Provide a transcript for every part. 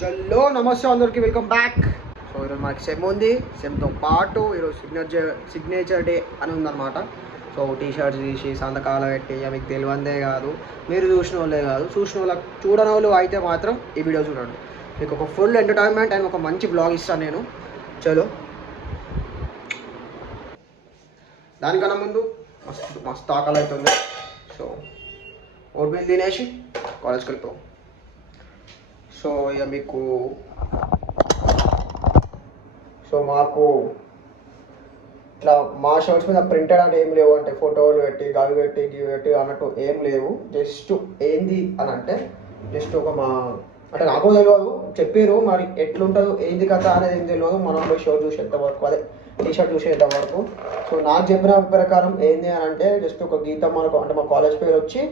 చలో నమస్తే అందరికి, వెల్కమ్ బ్యాక్. సో ఈరోజు మనకి సెమ్ ఉంది. సెమ్తో పాటు ఈరోజు సిగ్నేచర్ డే అని ఉందన్నమాట. సో టీ షర్ట్స్ తీసి సంతకాలు పెట్టి మీకు తెలియందే కాదు, మీరు చూసిన వాళ్ళే కాదు, చూసిన వాళ్ళకి చూడని వాళ్ళు అయితే మాత్రం ఈ వీడియో చూడండి. మీకు ఒక ఫుల్ ఎంటర్టైన్మెంట్ అండ్ ఒక మంచి బ్లాగ్ ఇస్తాను నేను. చలో దానికన్నా ముందు మస్తు మస్తు ఆకలి అవుతుంది. సో ఓట్ మీల్ తినేసి కాలేజ్కి వెళ్తాం. సో ఇక మీకు మాకు ఇట్లా మా షర్ట్స్ మీద ప్రింటెడ్ అంటే ఏం లేవు, అంటే ఫోటోలు పెట్టి గవి పెట్టి గివి పెట్టి అన్నట్టు ఏం లేవు. జస్ట్ ఏంది అని అంటే జస్ట్ ఒక అంటే నాకు తెలియదు, చెప్పారు మరి ఎట్లుంటుందో ఏంది కదా అనేది ఏం తెలియదు. మనం పోయి షర్ట్ చూసేంత వరకు, అదే టీ షర్ట్ చూసేంత వరకు. సో నాకు చెప్పిన ప్రకారం ఏంది అని అంటే జస్ట్ ఒక గీతం మనకు, అంటే మా కాలేజ్ పేరు వచ్చి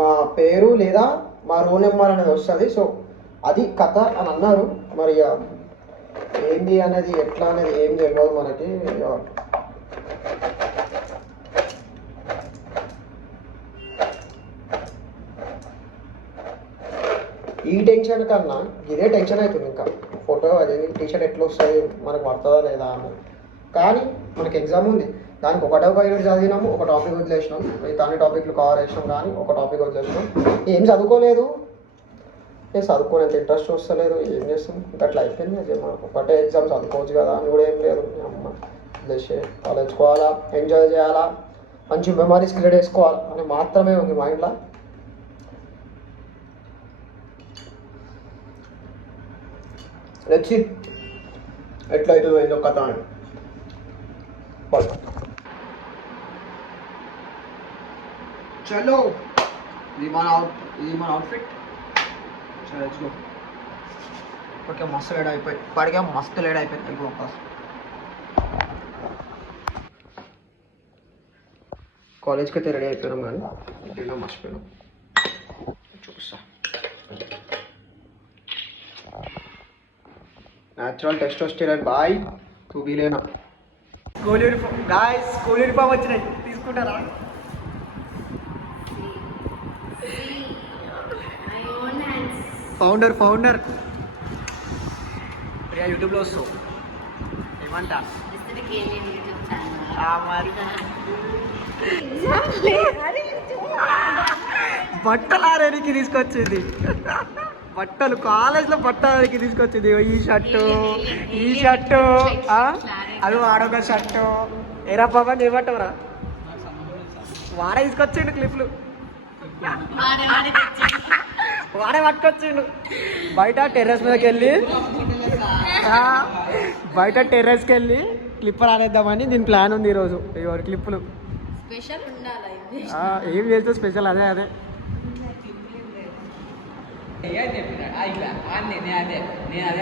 మా పేరు లేదా మా రోల్ నెంబర్ అనేది వస్తుంది. సో అది కథ అని అన్నారు. మరి ఏంది అనేది ఎట్లా అనేది ఏం తెలియదు మనకి. ఈ టెన్షన్ కన్నా ఇదే టెన్షన్ అవుతుంది. ఇంకా ఫోటో అదే టీషర్ట్ ఎట్లా వస్తుంది, మనకు పడుతుందా లేదా అని. కానీ మనకి ఎగ్జామ్ ఉంది, దానికి ఒక యూనిట్ చదివినాము, ఒక టాపిక్ వదిలేసినాం. మిగతా అన్ని టాపిక్లు కవర్ చేసినాం, కానీ ఒక టాపిక్ వదిలేసినాం. ఏం చదువుకోలేదు, చదువుకోనేంత ఇంట్రెస్ట్ వస్తలేదు. ఏం చేస్తాం, ఇంకా అట్లా అయిపోయింది. అదే మనకు ఒకటే ఎగ్జామ్ చదువుకోవచ్చు కదా అని కూడా ఏం లేదు. అమ్మ వదిలేసి కాలేజ్కోవాలా, ఎంజాయ్ చేయాలా, మంచి మెమరీస్ క్రియేట్ చేసుకోవాలి అని మాత్రమే ఉంది మైండ్లో. నచ్చి ఎట్లా అవుతుందో ఏందో కథ అని. చలో ఇది మన అవుట్ఫిట్. ఇప్పటికే మస్తు లేట్ అయిపోయింది. ఇప్పుడు ఒక కాలేజ్కి అయితే రెడీ అయిపోయినాం, కానీ డిన్నర్ మర్చిపోయినాం. చూపిస్తా. న్యాచురల్ టెస్టోస్టెరాన్ బాయ్ టూ బీలేనా. School uniform guys, school uniform వచ్చినాయి, తీసుకుంటారా? ఫౌండర్ ప్రియా యూట్యూబ్లో వస్తావు ఏమంటా బట్టలు ఆరేనికి తీసుకొచ్చింది, బట్టలు కాలేజ్లో బట్టలకి తీసుకొచ్చింది. ఈ షర్టు అది వాడొక షర్టు. ఏరా పవన్ ఏమంటావురా? వాడే తీసుకొచ్చిండు క్లిప్లు, వాడే పట్టుకొచ్చిండు. బయట టెర్రస్కి వెళ్ళి క్లిప్పర్ ఆడేద్దామని దీని ప్లాన్ ఉంది ఈరోజు. ఎవరి క్లిప్పులు ఏం చేస్తే స్పెషల్ అదే అదే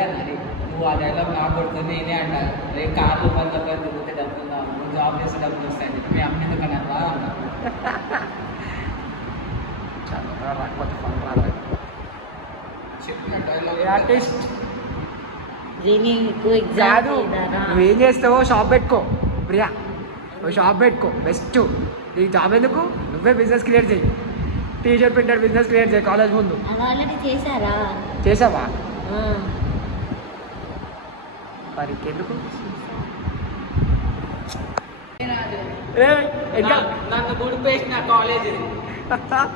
అన్నది. నువ్వు ఆ డైలాగ్ నాకు కొడుతుంది, నేనే అంటాను రేపు కార్లు పనులతో తిరిగితే డబ్బులు, నువ్వు జాబ్ చేస్తే డబ్బులు వస్తాయని చెప్పి మీ అమ్మ ఎందుకని అట్లా అన్నా. నువ్వేం చేస్తావో షాప్ పెట్టుకో ప్రియా, షాప్ పెట్టుకో బెస్ట్. నీకు జాబ్ ఎందుకు, నువ్వే బిజినెస్ క్రియేట్ చేయి. టీషర్ట్ ప్రింటర్ బిజినెస్ క్రియేట్ చేయి కాలేజ్ ముందు. చేసావా? మరి ఎందుకు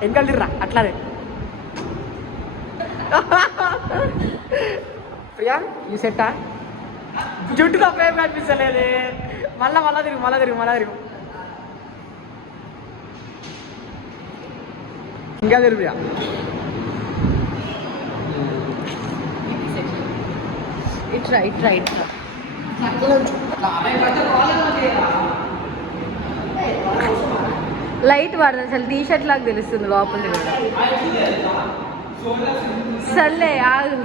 ఇంకా తిర్రా అట్లానే. ప్రియా ఈ సెట్టా జుట్టు తప్ప ఏం కనిపిస్తలేదు. మళ్ళా తిరుగు ఇంకా తిరుగు ప్రియా. ఇట్రా లైట్ వాడదు అసలు. టీ షర్ట్ లాగా తెలుస్తుంది లోపల. సర్లే ఆగు.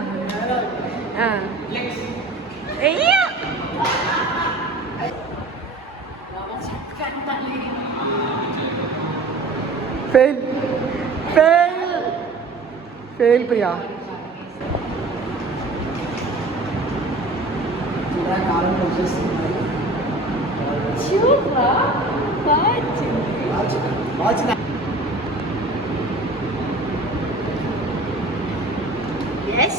Fail Priya. Yes.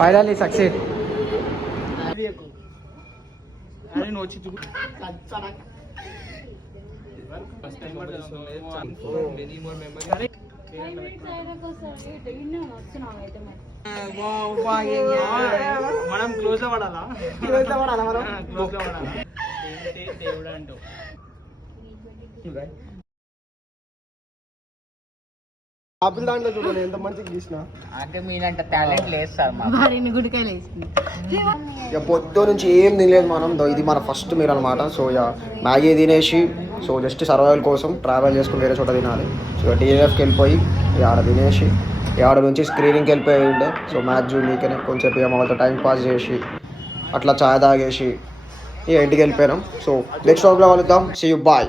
Finally succeed. మనం క్లోజ్ లో పడాలా దేవుడు అంటావు ఆపిల్ దాంట్లో చూడండి ఎంత మంచిగా గీసిన. అంటే మీనంత టాలెంట్ లేదు సార్ మా ఇక పొద్దు నుంచి ఏం తినలేదు మనం. ఇది మన ఫస్ట్ మీల్ అనమాట. సో ఇక మ్యాగీ తినేసి సో జస్ట్ సర్వైవల్ కోసం ట్రావెల్ చేసుకుని వేరే చోట తినాలి. సో DLFకి వెళ్ళిపోయి ఆడ తినేసి ఆడ నుంచి స్క్రీనింగ్కి వెళ్ళిపోయి ఉండే. సో మ్యాచ్ చూడనీకనే కొంచెం ఇక వాళ్ళతో టైం పాస్ చేసి అట్లా చాయ్ తాగేసి ఇక ఇంటికి వెళ్ళిపోయినాం. సో నెక్స్ట్ వ్లాగ్లో కలుద్దాం. See you bye.